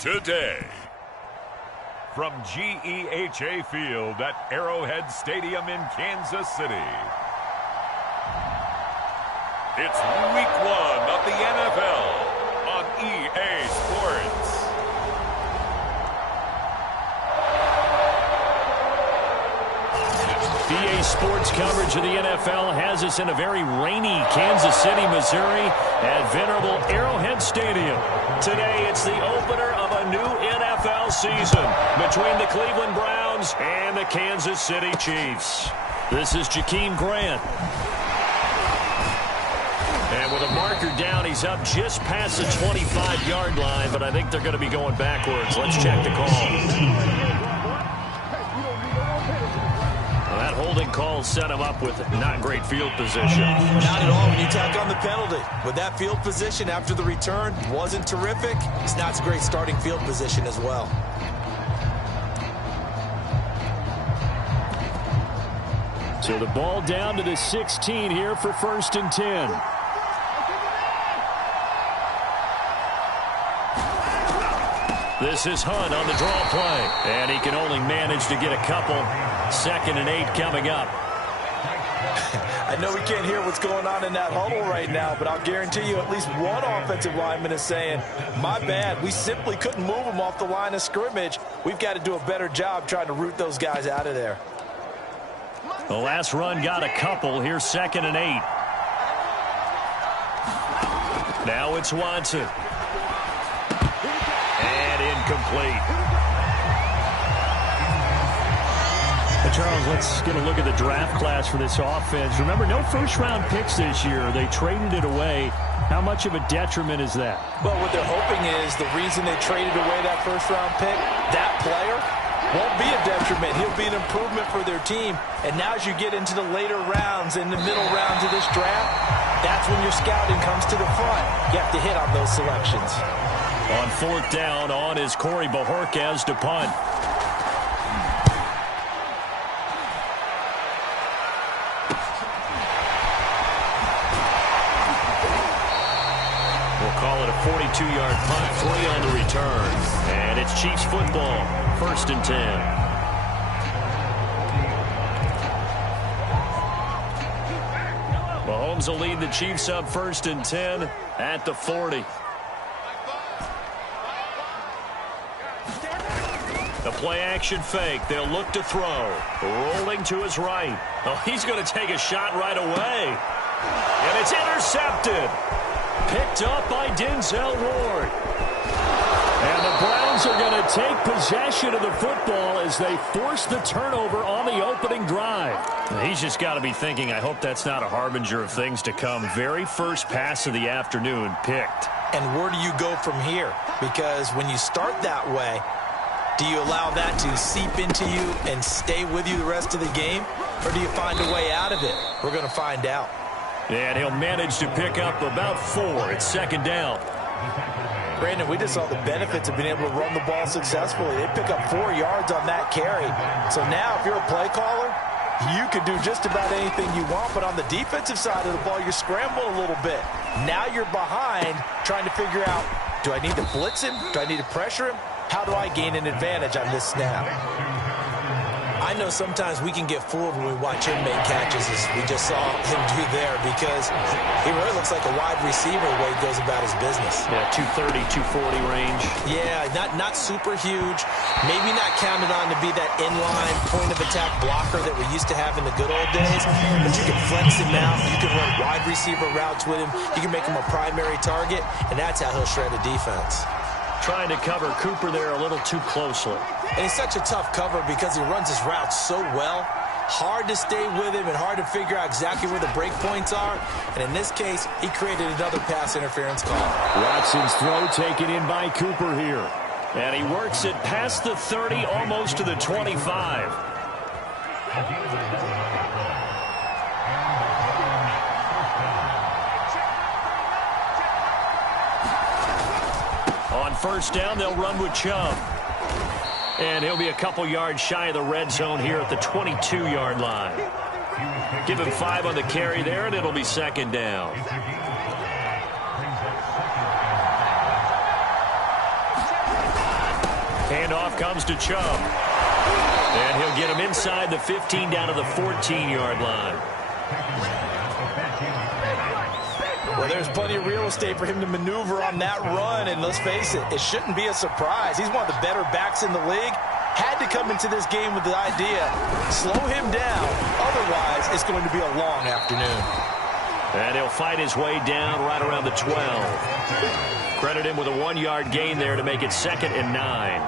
today. From GEHA Field at Arrowhead Stadium in Kansas City, it's Week 1 of the NFL on EA Sports. EA Sports coverage of the NFL has us in a very rainy Kansas City, Missouri at venerable Arrowhead Stadium. Today, it's the opener of a new NFL season between the Cleveland Browns and the Kansas City Chiefs. This is Jakeem Grant. And with a marker down, he's up just past the 25-yard line, but I think they're going to be going backwards. Let's check the call. That holding call set him up with not great field position. Not at all when you tack on the penalty. With that field position after the return wasn't terrific, it's not a great starting field position as well. So the ball down to the 16 here for 1st and 10. This is Hunt on the draw play, and he can only manage to get a couple. 2nd and 8 coming up. I know we can't hear what's going on in that huddle right now, but I'll guarantee you at least one offensive lineman is saying, my bad, we simply couldn't move them off the line of scrimmage. We've got to do a better job trying to root those guys out of there. The last run got a couple. Here's 2nd and 8. Now it's Watson. Incomplete. Charles, let's get a look at the draft class for this offense. Remember, no first-round picks this year. They traded it away. How much of a detriment is that? Well, what they're hoping is the reason they traded away that first-round pick, that player won't be a detriment. He'll be an improvement for their team. And now as you get into the later rounds, in the middle rounds of this draft, that's when your scouting comes to the front. You have to hit on those selections. On 4th down, on is Corey Bojorquez to punt. We'll call it a 42-yard punt, 3 on the return. And it's Chiefs football, 1st and 10. Mahomes will lead the Chiefs up 1st and 10 at the 40. The play-action fake. They'll look to throw. Rolling to his right. Oh, he's going to take a shot right away. And it's intercepted. Picked up by Denzel Ward. And the Browns are going to take possession of the football as they force the turnover on the opening drive. He's just got to be thinking, I hope that's not a harbinger of things to come. Very first pass of the afternoon picked. And where do you go from here? Because when you start that way, do you allow that to seep into you and stay with you the rest of the game? Or do you find a way out of it? We're going to find out. And he'll manage to pick up about 4. It's 2nd down. Brandon, we just saw the benefits of being able to run the ball successfully. They pick up 4 yards on that carry. So now if you're a play caller, you can do just about anything you want. But on the defensive side of the ball, you're scrambling a little bit. Now you're behind trying to figure out, do I need to blitz him? Do I need to pressure him? How do I gain an advantage on this snap? I know sometimes we can get fooled when we watch him make catches, as we just saw him do there, because he really looks like a wide receiver the way he goes about his business. Yeah, 230, 240 range. Yeah, not super huge. Maybe not counted on to be that inline point-of-attack blocker that we used to have in the good old days, but you can flex him out. You can run wide receiver routes with him. You can make him a primary target, and that's how he'll shred a defense. Trying to cover Cooper there a little too closely. And it's such a tough cover because he runs his routes so well. Hard to stay with him and hard to figure out exactly where the break points are. And in this case, he created another pass interference call. Watson's throw taken in by Cooper here. And he works it past the 30, almost to the 25. On 1st down, they'll run with Chubb. And he'll be a couple yards shy of the red zone here at the 22-yard line. Give him 5 on the carry there, and it'll be 2nd down. Handoff comes to Chubb. And he'll get him inside the 15 down to the 14-yard line. Well, there's plenty of real estate for him to maneuver on that run, and let's face it, it shouldn't be a surprise. He's one of the better backs in the league. Had to come into this game with the idea, slow him down, otherwise it's going to be a long afternoon. And he'll fight his way down right around the 12. Credit him with a 1-yard gain there to make it 2nd and 9.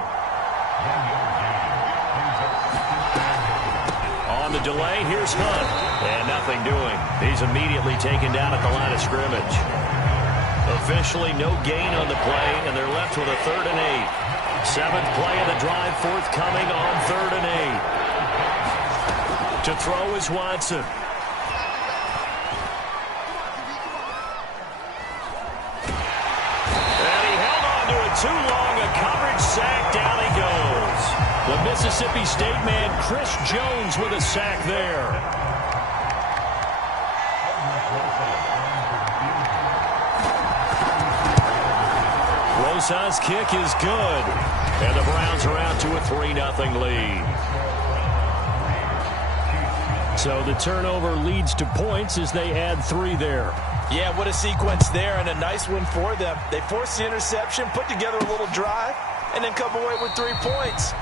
On the delay, here's Hunt. And nothing doing. He's immediately taken down at the line of scrimmage. Officially no gain on the play, and they're left with a 3rd and 8. 7th play of the drive forthcoming on 3rd and 8. To throw is Watson. And he held on to it too long. A coverage sack. Down he goes. The Mississippi State man, Chris Jones, with a sack there. Rosas' kick is good. And the Browns are out to a 3-0 lead. So the turnover leads to points as they add 3 there. Yeah, what a sequence there, and a nice one for them. They forced the interception, put together a little drive, and then come away with 3 points.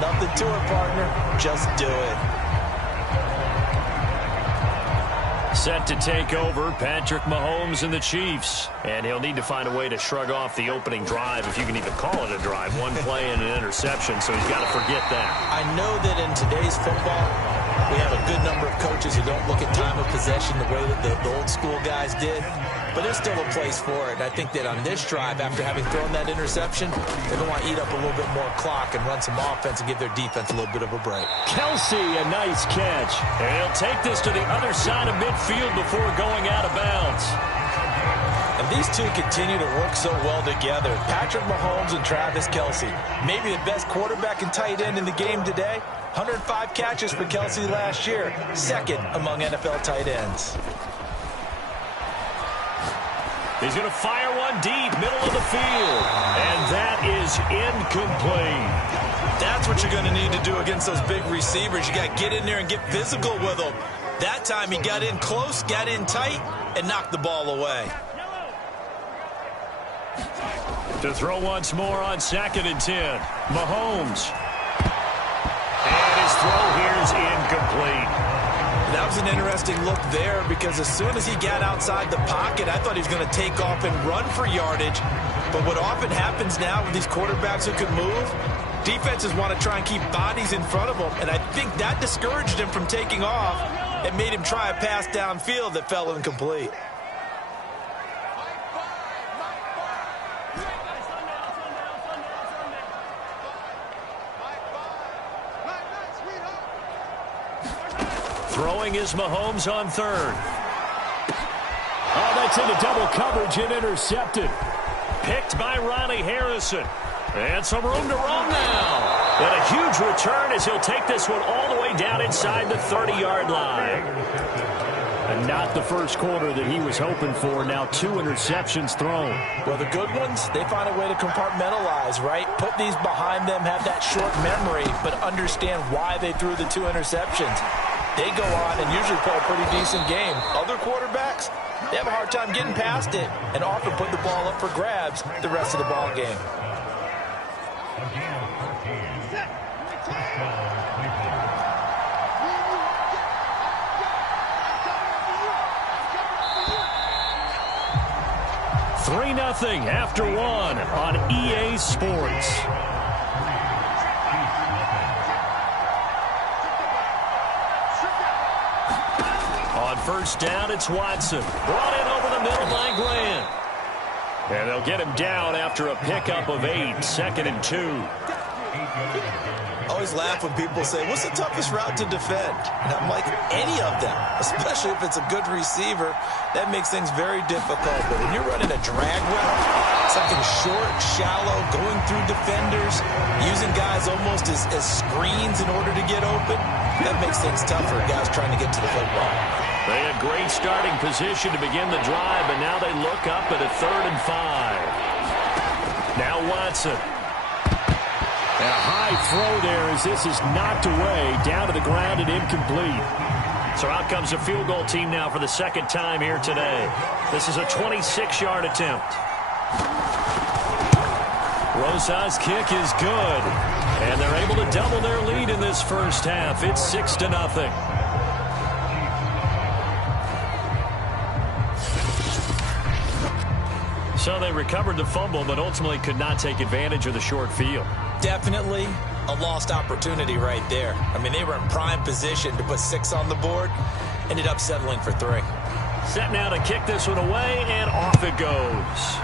Nothing to it, partner. Just do it. Set to take over, Patrick Mahomes and the Chiefs. And he'll need to find a way to shrug off the opening drive, if you can even call it a drive. 1 play and an interception, so he's got to forget that. I know that in today's football, we have a good number of coaches who don't look at time of possession the way that the old school guys did. But there's still a place for it. And I think that on this drive, after having thrown that interception, they're going to want to eat up a little bit more clock and run some offense and give their defense a little bit of a break. Kelsey, a nice catch. And he'll take this to the other side of midfield before going out of bounds. And these two continue to work so well together. Patrick Mahomes and Travis Kelsey. Maybe the best quarterback and tight end in the game today. 105 catches for Kelsey last year. 2nd among NFL tight ends. He's going to fire one deep, middle of the field. And that is incomplete. That's what you're going to need to do against those big receivers. You got to get in there and get physical with them. That time he got in close, got in tight, and knocked the ball away. To throw once more on 2nd and 10. Mahomes. And his throw here is incomplete. That was an interesting look there because as soon as he got outside the pocket, I thought he was going to take off and run for yardage. But what often happens now with these quarterbacks who can move, defenses want to try and keep bodies in front of them. And I think that discouraged him from taking off and made him try a pass downfield that fell incomplete. Throwing is Mahomes on 3rd. Oh, that's into double coverage and intercepted. Picked by Ronnie Harrison. And some room to run now. And a huge return as he'll take this one all the way down inside the 30-yard line. And not the first quarter that he was hoping for. Now 2 interceptions thrown. Well, the good ones, they find a way to compartmentalize, right? Put these behind them, have that short memory, but understand why they threw the 2 interceptions. They go on and usually play a pretty decent game. Other quarterbacks, they have a hard time getting past it and often put the ball up for grabs the rest of the ball game. $3-0 after 1 on EA Sports. On 1st down, it's Watson. Brought in over the middle by Grant. And they'll get him down after a pickup of 8, 2nd and 2. I always laugh when people say, what's the toughest route to defend? And I'm like, any of them, especially if it's a good receiver. That makes things very difficult. But when you're running a drag route, something short, shallow, going through defenders, using guys almost as screens in order to get open, that makes things tougher, guys trying to get to the football. They had great starting position to begin the drive, but now they look up at a 3rd and 5. Now Watson. And a high throw there as this is knocked away, down to the ground and incomplete. So out comes a field goal team now for the second time here today. This is a 26-yard attempt. Rosa's kick is good. And they're able to double their lead in this first half. It's 6-0. So they recovered the fumble, but ultimately could not take advantage of the short field. Definitely a lost opportunity right there. I mean, they were in prime position to put 6 on the board. Ended up settling for 3. Set now to kick this one away, and off it goes.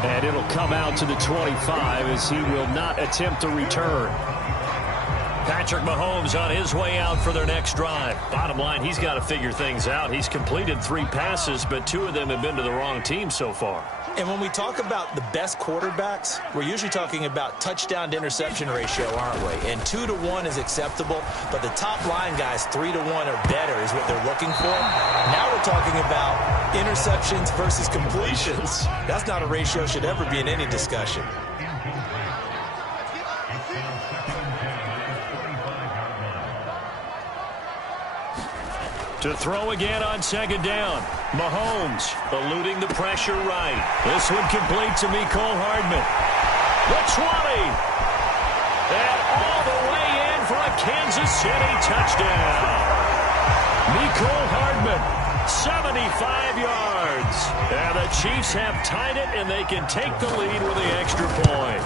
And it'll come out to the 25 as he will not attempt to return. Patrick Mahomes on his way out for their next drive. Bottom line, he's got to figure things out. He's completed 3 passes, but 2 of them have been to the wrong team so far. And when we talk about the best quarterbacks, we're usually talking about touchdown to interception ratio, aren't we? And 2 to 1 is acceptable, but the top line guys 3 to 1 or better is what they're looking for. Now we're talking about interceptions versus completions. That's not a ratio should ever be in any discussion. To throw again on second down. Mahomes eluding the pressure right. This one complete to Mecole Hardman. The 20. And all the way in for a Kansas City touchdown. Mecole Hardman, 75 yards. And the Chiefs have tied it, and they can take the lead with the extra point.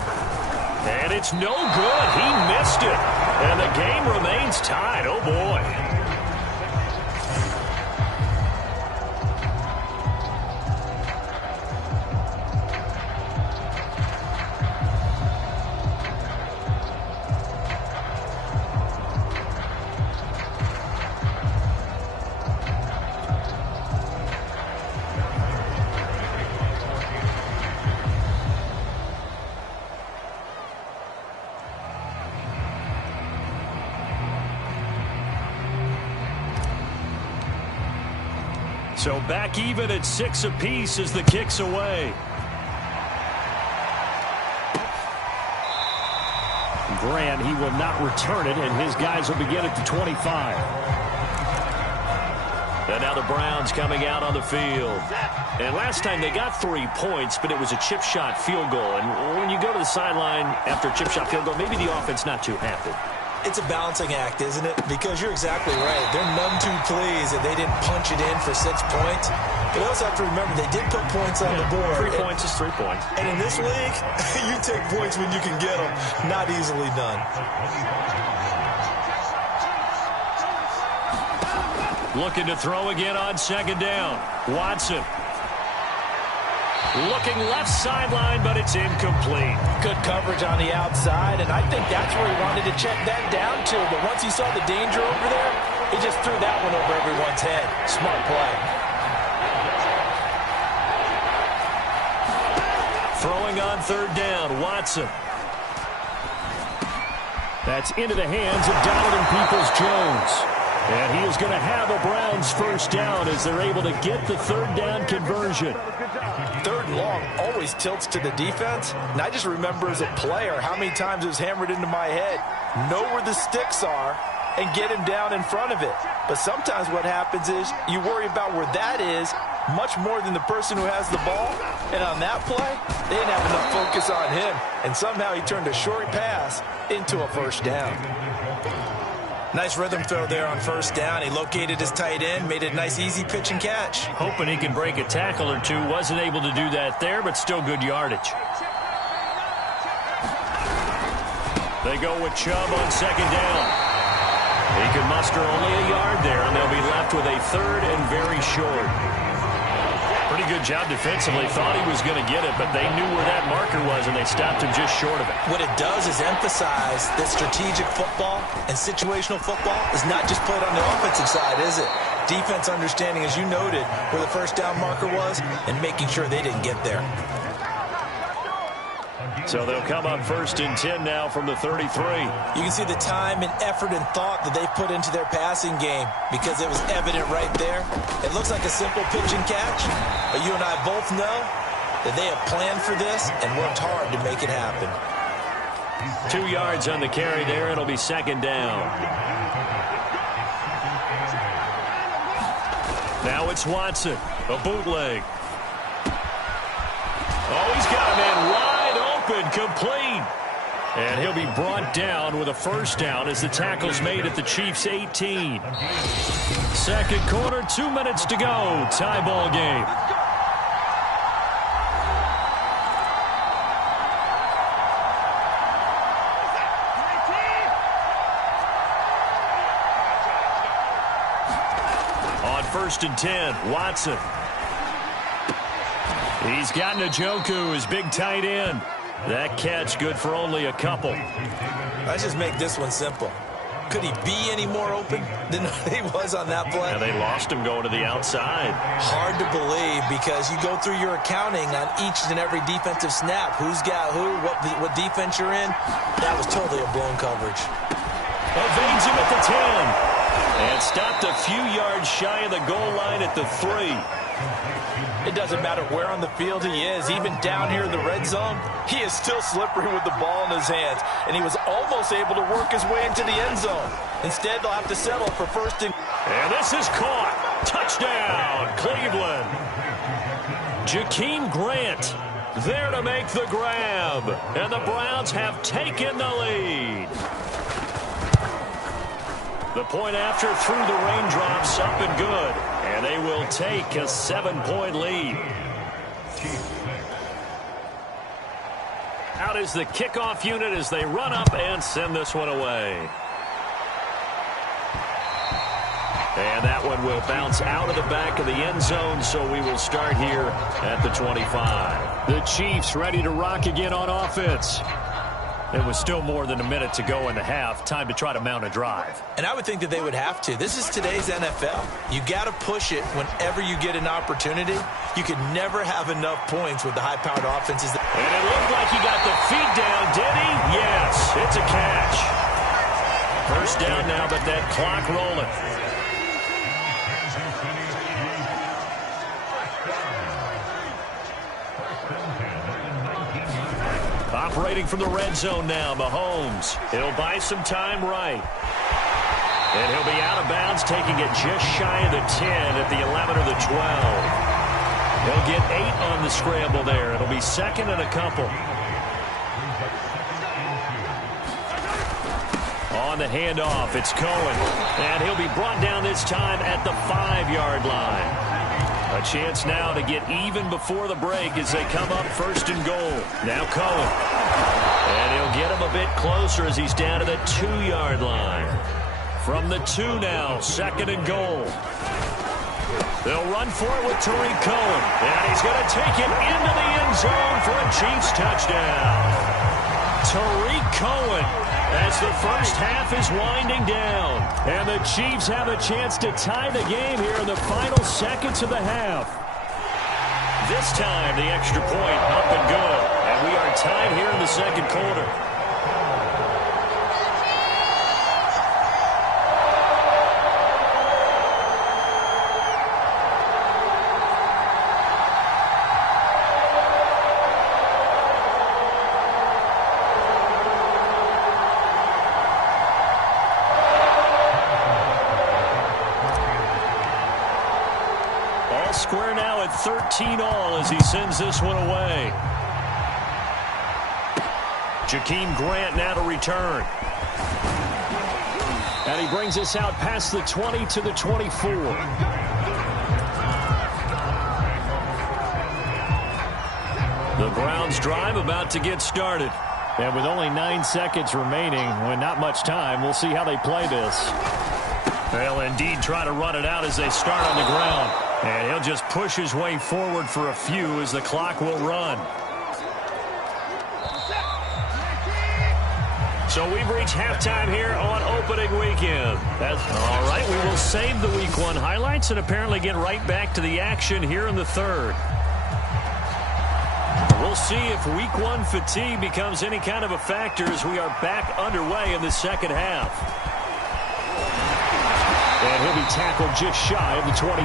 And it's no good. He missed it. And the game remains tied. Oh, boy. So back even at 6 apiece as the kick's away. Grant, he will not return it, and his guys will begin at the 25. And now the Browns coming out on the field. And last time they got 3 points, but it was a chip shot field goal. And when you go to the sideline after a chip shot field goal, maybe the offense not too happy. It's a balancing act, isn't it? Because you're exactly right. They're none too pleased that they didn't punch it in for 6 points. But you also have to remember they did put points on the board. 3 points is 3 points. And in this league, you take points when you can get them. Not easily done. Looking to throw again on second down. Watson. Looking left sideline, but it's incomplete. Good coverage on the outside, and I think that's where he wanted to check that down to. But once he saw the danger over there, he just threw that one over everyone's head. Smart play. Throwing on third down, Watson. That's into the hands of Donovan Peoples-Jones. And he is going to have a Browns first down as they're able to get the third down conversion. Third and long always tilts to the defense. And I just remember as a player how many times it was hammered into my head. Know where the sticks are and get him down in front of it. But sometimes what happens is you worry about where that is much more than the person who has the ball. And on that play, they didn't have enough focus on him. And somehow he turned a short pass into a first down. Nice rhythm throw there on first down. He located his tight end, made a nice easy pitch and catch. Hoping he can break a tackle or two. Wasn't able to do that there, but still good yardage. They go with Chubb on second down. He can muster only a yard there, and they'll be left with a third and very short. Pretty good job defensively. Thought he was going to get it, but they knew where that marker was, and they stopped him just short of it. What it does is emphasize that strategic football and situational football is not just played on the offensive side, is it? Defense understanding, as you noted, where the first down marker was and making sure they didn't get there. So they'll come up first and 10 now from the 33. You can see the time and effort and thought that they put into their passing game because it was evident right there. It looks like a simple pitch and catch, but you and I both know that they have planned for this and worked hard to make it happen. 2 yards on the carry there. It'll be second down. Now it's Watson. A bootleg. Oh, he's got a man wide open, complete. And he'll be brought down with a first down as the tackle's made at the Chiefs' 18. Second quarter, 2 minutes to go. Tie ball game. On 1st and 10, Watson. He's got Njoku, his big tight end. That catch good for only a couple. Let's just make this one simple. Could he be any more open than he was on that play? And they lost him going to the outside. Hard to believe because you go through your accounting on each and every defensive snap. Who's got who, what defense you're in. That was totally a blown coverage. Evades him at the 10. And stopped a few yards shy of the goal line at the 3. It doesn't matter where on the field he is. Even down here in the red zone, he is still slippery with the ball in his hands. And he was almost able to work his way into the end zone. Instead, they'll have to settle for first and... And this is caught. Touchdown, Cleveland. Jakeem Grant there to make the grab. And the Browns have taken the lead. The point after through the raindrops up and good. And they will take a 7-point lead. Out is the kickoff unit as they run up and send this one away. And that one will bounce out of the back of the end zone, so we will start here at the 25. The Chiefs ready to rock again on offense. It was still more than a minute to go in the half. Time to try to mount a drive. And I would think that they would have to. This is today's NFL. You got to push it whenever you get an opportunity. You can never have enough points with the high-powered offenses. And it looked like he got the feet down, did he? Yes, it's a catch. First down now, but that clock rolling. Operating from the red zone now, Mahomes. He'll buy some time right. And he'll be out of bounds, taking it just shy of the 10 at the 11 or the 12. He'll get 8 on the scramble there. It'll be second and a couple. On the handoff, it's Cohen. And he'll be brought down this time at the 5-yard line. A chance now to get even before the break as they come up first and goal. Now Cohen. And he'll get him a bit closer as he's down to the 2-yard line. From the 2 now, second and goal. They'll run for it with Tariq Cohen. And he's going to take it into the end zone for a Chiefs touchdown. Tariq Cohen as the first half is winding down. And the Chiefs have a chance to tie the game here in the final seconds of the half. This time, the extra point up and good. And we are tied here in the second quarter. Square now at 13 all as he sends this one away. Jakeem Grant now to return. And he brings us out past the 20 to the 24. The Browns drive about to get started. And with only 9 seconds remaining, with not much time, we'll see how they play this. They'll indeed try to run it out as they start on the ground. And he'll just push his way forward for a few as the clock will run. So we've reached halftime here on opening weekend. All right, we will save the Week 1 highlights and apparently get right back to the action here in the third. We'll see if Week 1 fatigue becomes any kind of a factor as we are back underway in the second half. And he'll be tackled just shy of the 25.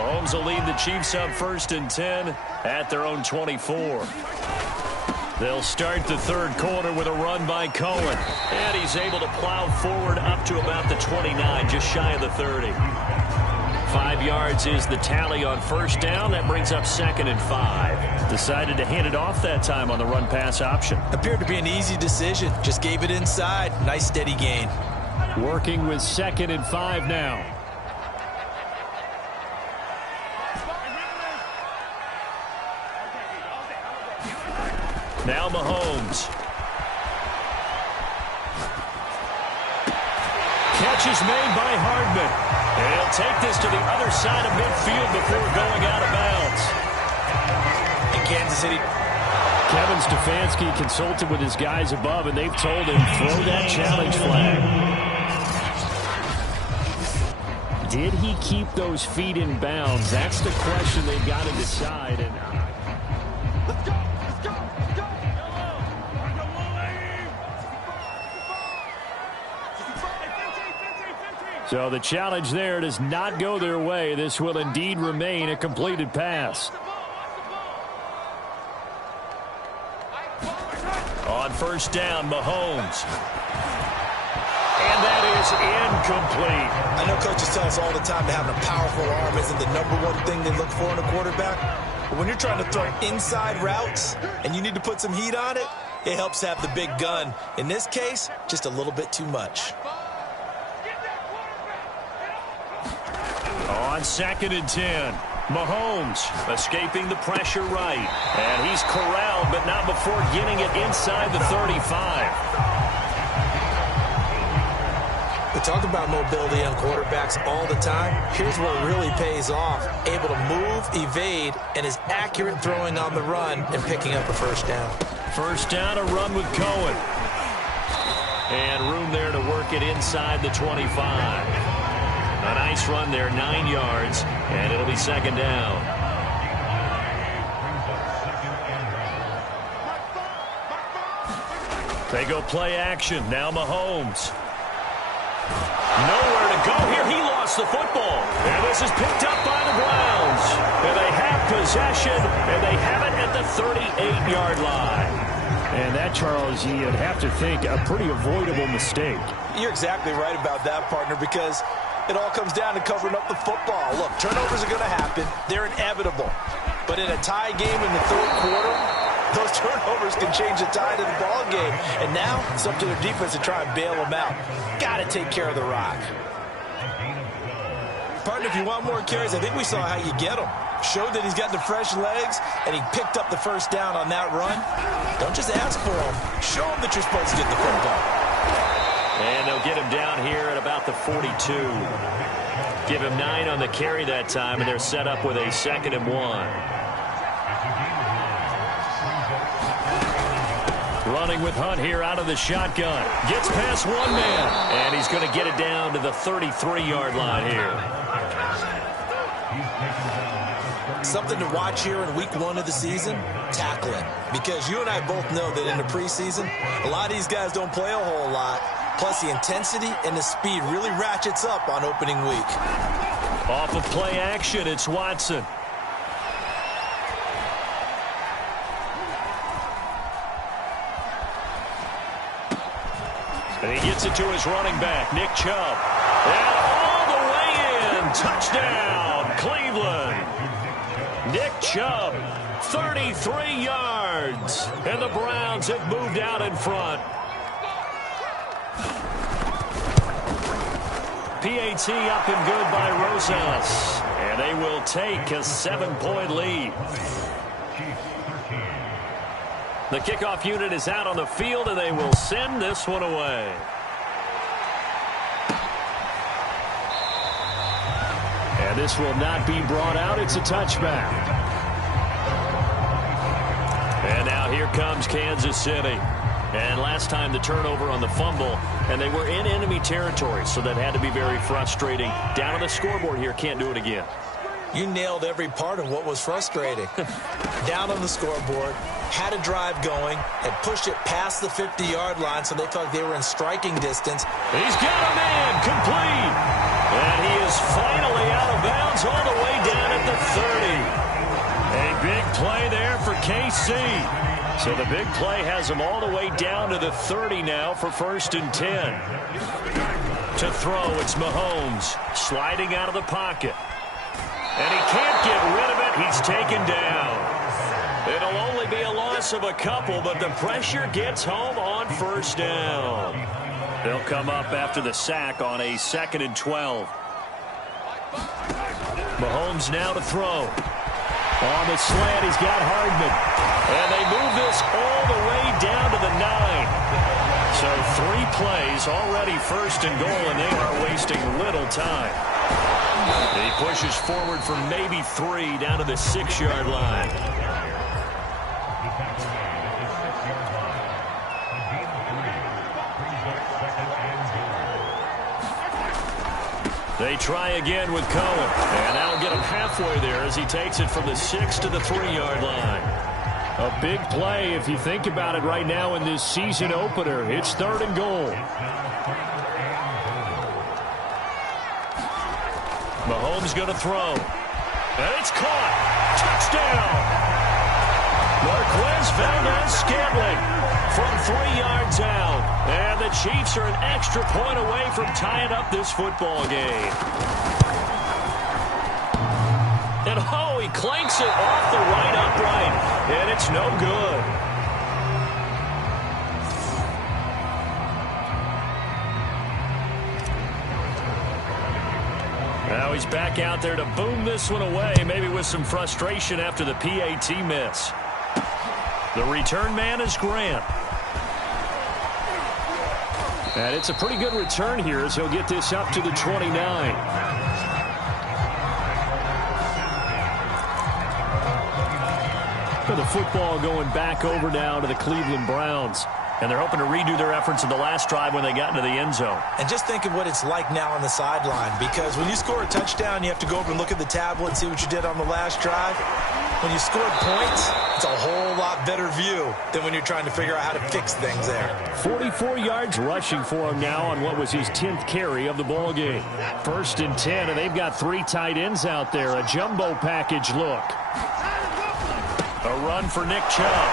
Mahomes will lead the Chiefs up 1st and 10 at their own 24. They'll start the third quarter with a run by Cohen. And he's able to plow forward up to about the 29, just shy of the 30. 5 yards is the tally on 1st down. That brings up 2nd and 5. Decided to hand it off that time on the run-pass option. Appeared to be an easy decision. Just gave it inside. Nice steady gain. Working with 2nd and 5 now. Now Mahomes. Catch is made by Hardman. And he'll take this to the other side of midfield before going out of bounds. In Kansas City, Kevin Stefanski consulted with his guys above, and they've told him, throw that challenge flag. Did he keep those feet in bounds? That's the question they've got to decide. And Let's go! Let's go! Let's go! So the challenge there does not go their way. This will indeed remain a completed pass. On 1st down, Mahomes. And that is incomplete. I know coaches tell us all the time that having a powerful arm isn't the #1 thing they look for in a quarterback. But when you're trying to throw inside routes and you need to put some heat on it, it helps to have the big gun. In this case, just a little bit too much. On 2nd and 10, Mahomes escaping the pressure right. And he's corralled, but not before getting it inside the 35. We talk about mobility on quarterbacks all the time. Here's where it really pays off. Able to move, evade, and is accurate throwing on the run and picking up a 1st down. 1st down, a run with Cohen. And room there to work it inside the 25. A nice run there, 9 yards, and it'll be 2nd down. They go play action. Now Mahomes. Nowhere to go here. He lost the football. And this is picked up by the Browns. And they have possession, and they have it at the 38-yard line. And that, Charles, you'd have to think a pretty avoidable mistake. You're exactly right about that, partner, because it all comes down to covering up the football. Look, turnovers are going to happen. They're inevitable. But in a tie game in the 3rd quarter, those turnovers can change the tide of the ball game. And now it's up to their defense to try and bail them out. Got to take care of the rock. Partner, if you want more carries, I think we saw how you get them. Showed that he's got the fresh legs, and he picked up the 1st down on that run. Don't just ask for them. Show them that you're supposed to get the football. And they'll get him down here at about the 42. Give him 9 on the carry that time, and they're set up with a 2nd and 1. Running with Hunt here out of the shotgun. Gets past one man, and he's going to get it down to the 33-yard line here. Something to watch here in week 1 of the season, tackling. Because you and I both know that in the preseason, a lot of these guys don't play a whole lot. Plus, the intensity and the speed really ratchets up on opening week. Off of play action, it's Watson. And he gets it to his running back, Nick Chubb. And all the way in. Touchdown, Cleveland. Nick Chubb, 33 yards. And the Browns have moved out in front. PAT up and good by Rosas. And they will take a 7-point lead. The kickoff unit is out on the field, and they will send this one away. And this will not be brought out. It's a touchback. And now here comes Kansas City. And last time the turnover on the fumble, and they were in enemy territory, so that had to be very frustrating. Down on the scoreboard here, can't do it again. You nailed every part of what was frustrating. Down on the scoreboard, had a drive going, had pushed it past the 50-yard line, so they thought they were in striking distance. He's got a man complete. And he is finally out of bounds all the way down at KC. So the big play has him all the way down to the 30 now for 1st and 10. To throw, it's Mahomes sliding out of the pocket. And he can't get rid of it. He's taken down. It'll only be a loss of a couple, but the pressure gets home on 1st down. They'll come up after the sack on a 2nd and 12. Mahomes now to throw. On the slant, he's got Hardman. And they move this all the way down to the 9. So 3 plays, already 1st and goal, and they are wasting little time. He pushes forward for maybe 3 down to the 6-yard line. They try again with Cohen, and that'll get him halfway there as he takes it from the 6 to the 3-yard line. A big play if you think about it right now in this season opener. It's 3rd and goal. Mahomes going to throw. And it's caught. Touchdown. Marquez Valdez-Scantling from 3 yards out. And the Chiefs are an extra point away from tying up this football game. And oh, he clanks it off the right upright. And it's no good. Now he's back out there to boom this one away, maybe with some frustration after the PAT miss. The return man is Grant. And it's a pretty good return here as he'll get this up to the 29. The football going back over now to the Cleveland Browns. And they're hoping to redo their efforts in the last drive when they got into the end zone. And just think of what it's like now on the sideline, because when you score a touchdown, you have to go over and look at the tablet and see what you did on the last drive. When you scored points, it's a whole lot better view than when you're trying to figure out how to fix things there. 44 yards rushing for him now on what was his 10th carry of the ball game. 1st and 10, and they've got 3 tight ends out there. A jumbo package look. A run for Nick Chubb.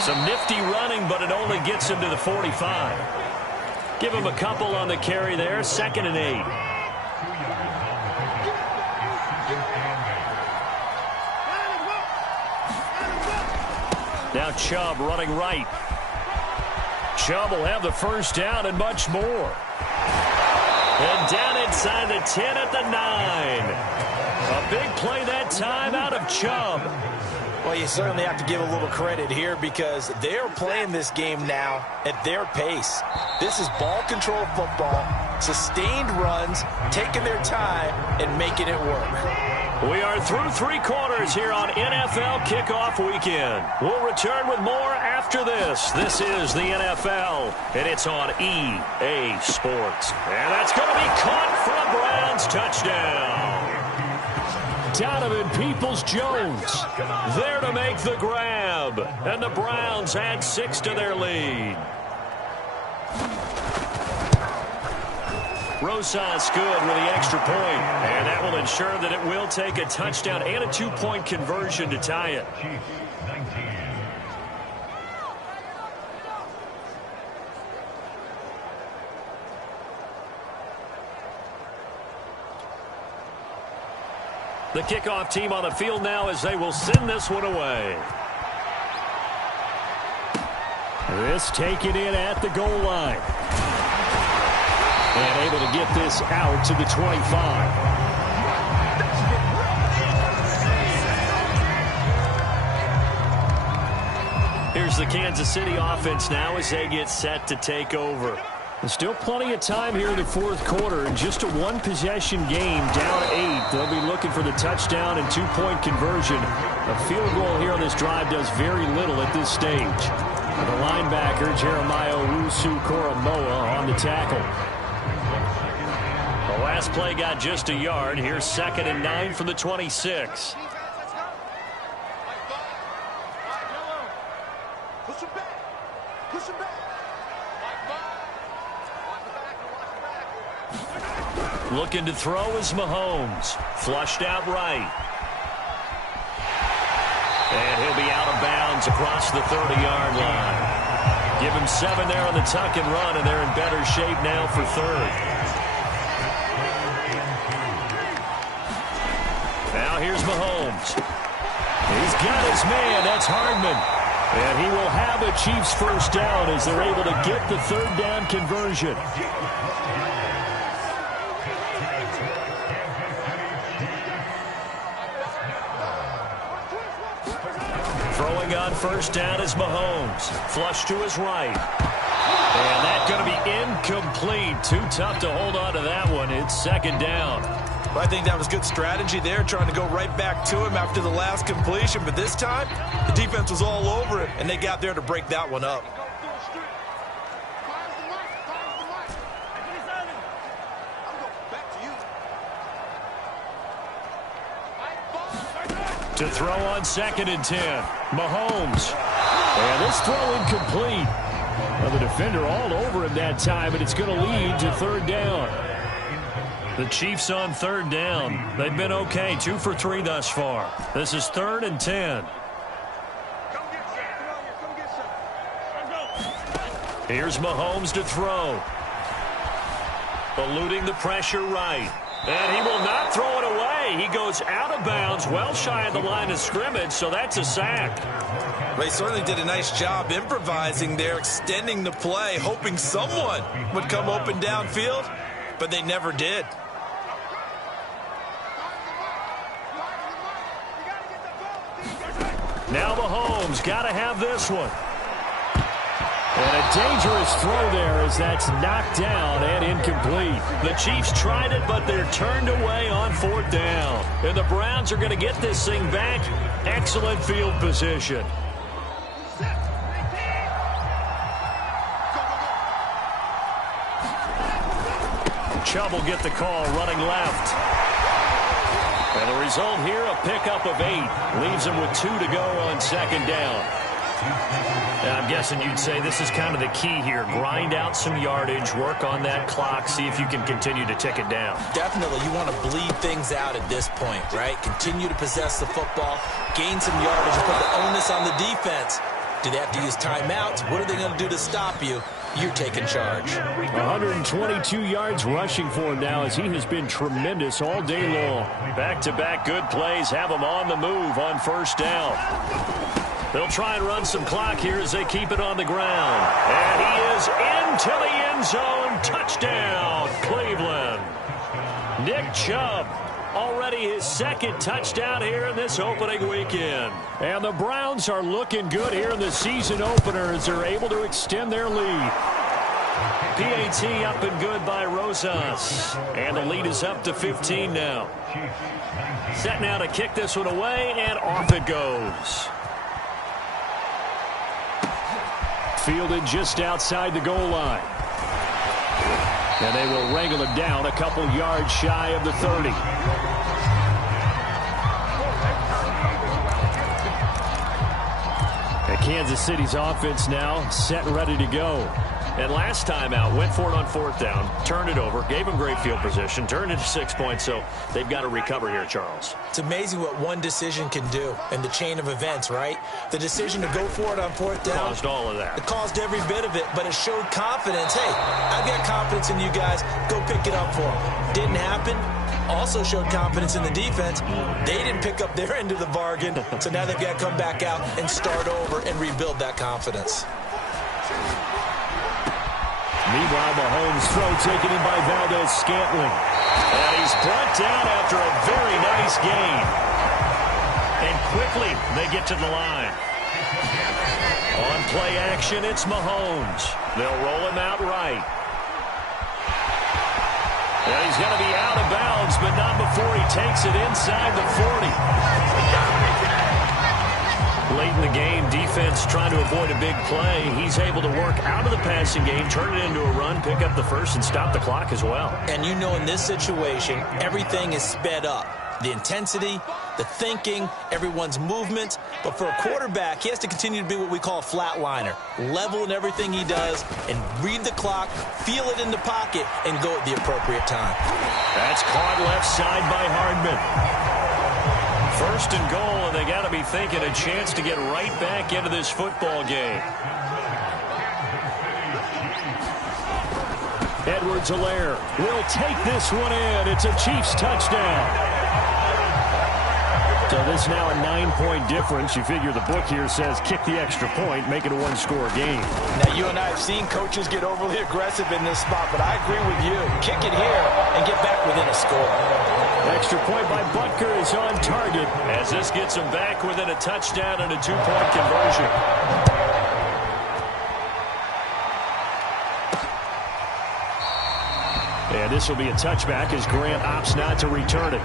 Some nifty running, but it only gets him to the 45. Give him a couple on the carry there. 2nd and 8. Now Chubb running right. Chubb will have the 1st down and much more. And down inside the 10 at the 9. A big play that time out of Chubb. Well, you certainly have to give a little credit here because they're playing this game now at their pace. This is ball control football, sustained runs, taking their time, and making it work. We are through 3 quarters here on NFL Kickoff Weekend. We'll return with more after this. This is the NFL, and it's on EA Sports. And that's going to be caught for a Browns touchdown. Donovan Peoples-Jones there to make the grab. And the Browns add 6 to their lead. Rosas good with the extra point. And that will ensure that it will take a touchdown and a 2-point conversion to tie it. The kickoff team on the field now as they will send this one away. This taken in at the goal line. And able to get this out to the 25. Here's the Kansas City offense now as they get set to take over. There's still plenty of time here in the 4th quarter. In just a 1-possession game, down 8. They'll be looking for the touchdown and 2-point conversion. A field goal here on this drive does very little at this stage. The linebacker, Jeremiah Owusu-Koramoah, on the tackle. The last play got just a yard. Here's 2nd and 9 from the 26. Looking to throw is Mahomes. Flushed out right. And he'll be out of bounds across the 30-yard line. Give him 7 there on the tuck and run, and they're in better shape now for third. Now here's Mahomes. He's got his man. That's Hardman. And he will have a Chiefs first down as they're able to get the third down conversion. Throwing on first down is Mahomes. Flush to his right. And that's going to be incomplete. Too tough to hold on to that one. It's second down. Well, I think that was good strategy there, trying to go right back to him after the last completion. But this time, the defense was all over it, and they got there to break that one up. To throw on 2nd and 10. Mahomes. And this throw incomplete. Well, the defender all over him that time, and it's going to lead to third down. The Chiefs on third down. They've been okay, 2 for 3 thus far. This is 3rd and 10. Here's Mahomes to throw. Eluding the pressure right. And he will not throw it away. He goes out of bounds, well shy of the line of scrimmage, so that's a sack. They certainly did a nice job improvising there, extending the play, hoping someone would come open downfield, but they never did. Now Mahomes got to have this one. And a dangerous throw there as that's knocked down and incomplete. The Chiefs tried it, but they're turned away on 4th down. And the Browns are going to get this thing back. Excellent field position. Chubb will get the call running left. And the result here, a pickup of 8. Leaves him with 2 to go on 2nd down. And I'm guessing you'd say this is kind of the key here. Grind out some yardage, work on that clock, see if you can continue to tick it down. Definitely. You want to bleed things out at this point, right? Continue to possess the football, gain some yardage, and put the onus on the defense. Do they have to use timeouts? What are they going to do to stop you? You're taking charge. 122 yards rushing for him now as he has been tremendous all day long. Back-to-back good plays have him on the move on first down. They'll try and run some clock here as they keep it on the ground. And he is into the end zone. Touchdown, Cleveland. Nick Chubb, already his 2nd touchdown here in this opening weekend. And the Browns are looking good here in the season opener as they're able to extend their lead. PAT up and good by Rosas. And the lead is up to 15 now. Set now to kick this one away, and off it goes. Fielded just outside the goal line. And they will wrangle him down a couple yards shy of the 30. And Kansas City's offense now set and ready to go. And last time out, went for it on 4th down, turned it over, gave them great field position, turned it to 6 points, so they've got to recover here, Charles. It's amazing what one decision can do in the chain of events, right? The decision to go for it on 4th down. Caused all of that. It caused every bit of it, but it showed confidence. Hey, I've got confidence in you guys. Go pick it up for them. Didn't happen. Also showed confidence in the defense. They didn't pick up their end of the bargain, so now they've got to come back out and start over and rebuild that confidence. Meanwhile, Mahomes' throw taken in by Valdez-Scantling. And he's brought down after a very nice gain. And quickly, they get to the line. On play action, it's Mahomes. They'll roll him out right. And he's going to be out of bounds, but not before he takes it inside the 40. Late in the game, defense trying to avoid a big play. He's able to work out of the passing game, turn it into a run, pick up the first, and stop the clock as well. And you know in this situation, everything is sped up. The intensity, the thinking, everyone's movement. But for a quarterback, he has to continue to be what we call a flatliner. Level in everything he does and read the clock, feel it in the pocket, and go at the appropriate time. That's caught left side by Hardman. First and goal, and they got to be thinking a chance to get right back into this football game. Edwards-Helaire will take this one in. It's a Chiefs touchdown. So this now a 9-point difference. You figure the book here says kick the extra point, make it a one-score game. Now, you and I have seen coaches get overly aggressive in this spot, but I agree with you. Kick it here and get back within a score. Extra point by Butker is on target as this gets him back within a touchdown and a 2-point conversion. And this will be a touchback as Grant opts not to return it.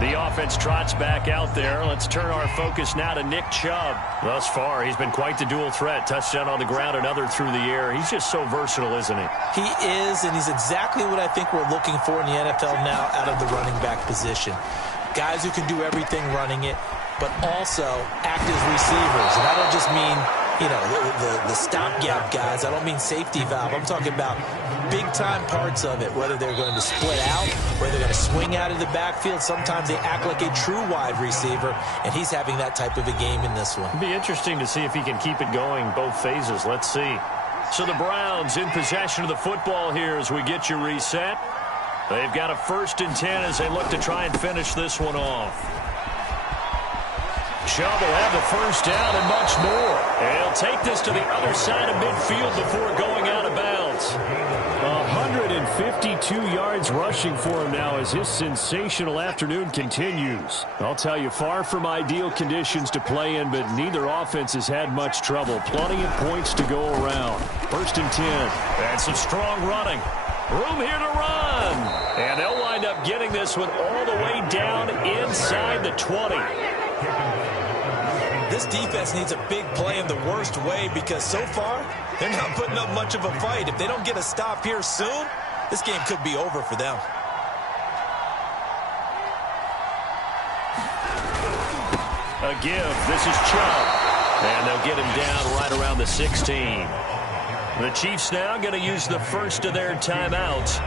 The offense trots back out there. Let's turn our focus now to Nick Chubb. Thus far, he's been quite the dual threat. Touchdown on the ground, another through the air. He's just so versatile, isn't he? He is, and he's exactly what I think we're looking for in the NFL now out of the running back position. Guys who can do everything running it, but also act as receivers. And I don't just mean, you know, the stopgap guys. I don't mean safety valve. I'm talking about big-time parts of it, whether they're going to split out, whether they're going to swing out of the backfield. Sometimes they act like a true wide receiver, and he's having that type of a game in this one. It'll be interesting to see if he can keep it going both phases. Let's see. So the Browns in possession of the football here as we get you reset. They've got a 1st and 10 as they look to try and finish this one off. Chubb will have the first down and much more. And he'll take this to the other side of midfield before going out of bounds. 152 yards rushing for him now as his sensational afternoon continues. I'll tell you, far from ideal conditions to play in, but neither offense has had much trouble. Plenty of points to go around. 1st and 10. And some strong running. Room here to run. And they'll wind up getting this one all the way down inside the 20. This defense needs a big play in the worst way because so far, they're not putting up much of a fight. If they don't get a stop here soon, this game could be over for them. A give. This is Chubb. And they'll get him down right around the 16. The Chiefs now going to use the first of their timeouts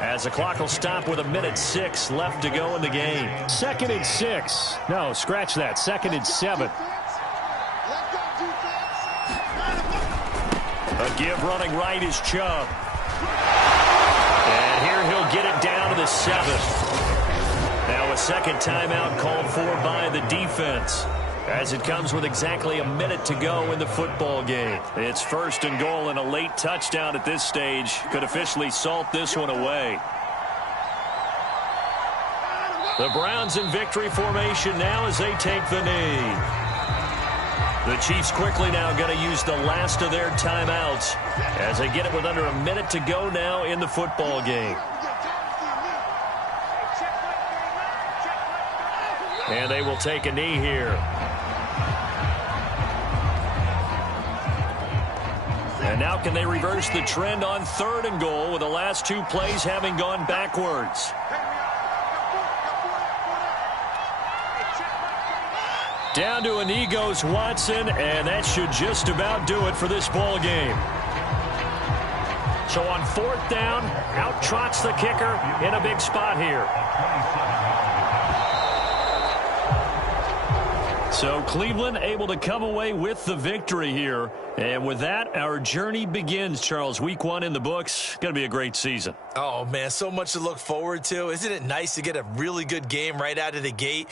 as the clock will stop with 1:06 left to go in the game. 2nd and 6. No, scratch that. 2nd and 7. A give running right is Chubb. And here he'll get it down to the 7th. Now a second timeout called for by the defense as it comes with exactly a minute to go in the football game. It's 1st and goal, and a late touchdown at this stage could officially salt this one away. The Browns in victory formation now as they take the knee. The Chiefs quickly now going to use the last of their timeouts as they get it with under a minute to go now in the football game. And they will take a knee here. And now can they reverse the trend on 3rd and goal with the last 2 plays having gone backwards? Down to a knee goes Watson, and that should just about do it for this ball game. So on 4th down, out trots the kicker in a big spot here. So Cleveland able to come away with the victory here. And with that, our journey begins, Charles. Week 1 in the books. Going to be a great season. Oh, man, so much to look forward to. Isn't it nice to get a really good game right out of the gate?